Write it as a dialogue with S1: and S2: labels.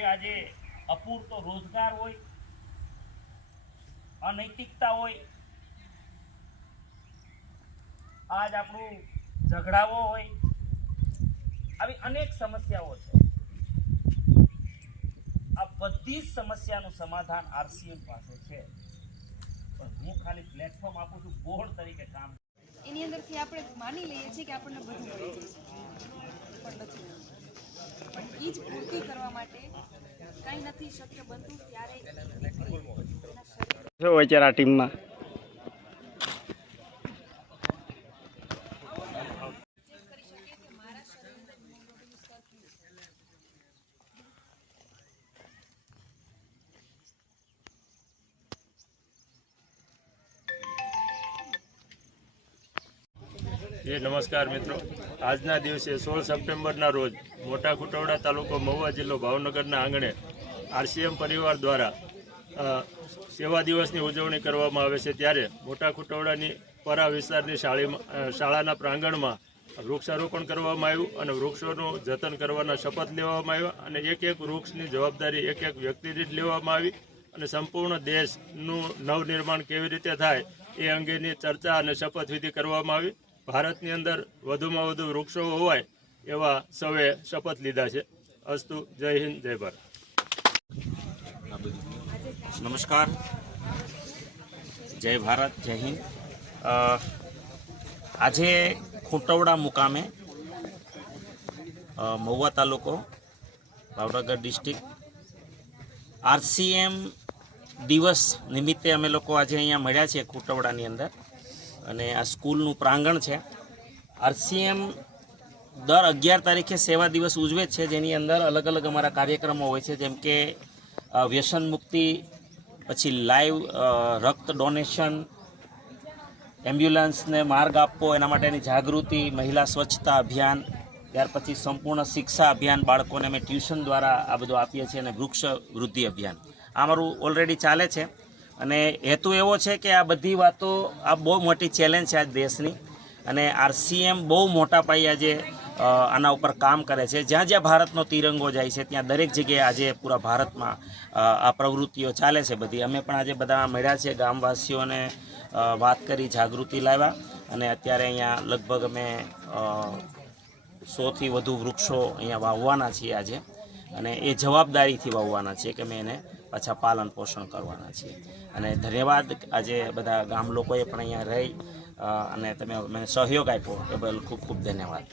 S1: કે આજે અપૂરતો રોજગાર હોય, અનૈતિકતા હોય, આજ આપણું ઝઘડાઓ હોય, આવી અનેક સમસ્યાઓ છે. આ બધી જ સમસ્યાનું સમાધાન આરસીએમ પાસે છે. પણ હું ખાલી પ્લેટફોર્મ આપું છું બોર્ડ તરીકે કામ
S2: એની અંદરથી આપણે માની લઈએ છીએ કે આપણને બધું પણ નથી. એ જ પૂર્તિ કરવા માટે કંઈ નથી શક્ય બનતું ત્યારે શરીર
S3: આ ટીમમાં?
S4: એ નમસ્કાર મિત્રો. આજના દિવસે સોળ સપ્ટેમ્બરના રોજ મોટા ખુટવડા તાલુકો મહુવા જિલ્લો ભાવનગરના આંગણે આરસીએમ પરિવાર દ્વારા સેવા દિવસની ઉજવણી કરવામાં આવે છે. ત્યારે મોટા ખુટવડાની પરા વિસ્તારની શાળીમાં શાળાના પ્રાંગણમાં વૃક્ષારોપણ કરવામાં આવ્યું અને વૃક્ષોનું જતન કરવાના શપથ લેવામાં આવ્યા અને એક એક વૃક્ષની જવાબદારી એક એક વ્યક્તિ દીઠ લેવામાં આવી અને સંપૂર્ણ દેશનું નવનિર્માણ કેવી રીતે થાય એ અંગેની ચર્ચા અને શપથવિધિ કરવામાં આવી. ભારતની અંદર વધુમાં વધુ વૃક્ષો હોવાય એવા સૌએ શપથ લીધા છે. અસ્તુ, જય હિન્દ, જય ભારત.
S1: નમસ્કાર. જય ભારત, જય હિન્દ. આજે ખૂંટવડા મુકામે મહુવા તાલુકો, ભાવનગર ડિસ્ટ્રિક્ટ, આરસીએમ દિવસ નિમિત્તે અમે લોકો આજે અહીંયા મળ્યા છીએ ખૂંટવડાની અંદર. અને આ સ્કૂલનું પ્રાંગણ છે. આરસીએમ દર અગિયાર તારીખે સેવા દિવસ ઉજવે છે. જેની અંદર અલગ અલગ અમારા કાર્યક્રમો હોય છે. જેમ કે વ્યસન મુક્તિ, પછી લાઈવ રક્ત ડોનેશન, એમ્બ્યુલન્સને માર્ગ આપવો, એના માટેની જાગૃતિ, મહિલા સ્વચ્છતા અભિયાન, ત્યાર પછી સંપૂર્ણ શિક્ષા અભિયાન બાળકોને અમે ટ્યુશન દ્વારા આ બધું આપીએ છીએ અને વૃક્ષ વૃદ્ધિ અભિયાન. આ મારું ઓલરેડી ચાલે છે. અને હેતુ એવો છે કે આ બધી વાતો, આ બહુ મોટી ચેલેન્જ છે આજ દેશની. અને આરસીએમ બહુ મોટા પાયે આજે આના ઉપર કામ કરે છે. જ્યાં જ્યાં ભારતનો તિરંગો જાય છે, ત્યાં દરેક જગ્યાએ આજે પૂરા ભારતમાં આ પ્રવૃત્તિઓ ચાલે છે બધી. અમે પણ આજે બધા મળ્યા છે ગામવાસીઓને વાત કરી, જાગૃતિ લાવ્યા. અને અત્યારે અહીંયા લગભગ અમે સોથી વધુ વૃક્ષો અહીંયા વાવવાના છીએ આજે. અને એ જવાબદારીથી વાવવાના છીએ કે અમે એને પાછા પાલન પોષણ કરવાના છીએ. અને ધન્યવાદ આજે બધા ગામ લોકોએ પણ અહીંયા રહી અને તમે મને સહયોગ આપ્યો એ બદલ ખૂબ ખૂબ ધન્યવાદ.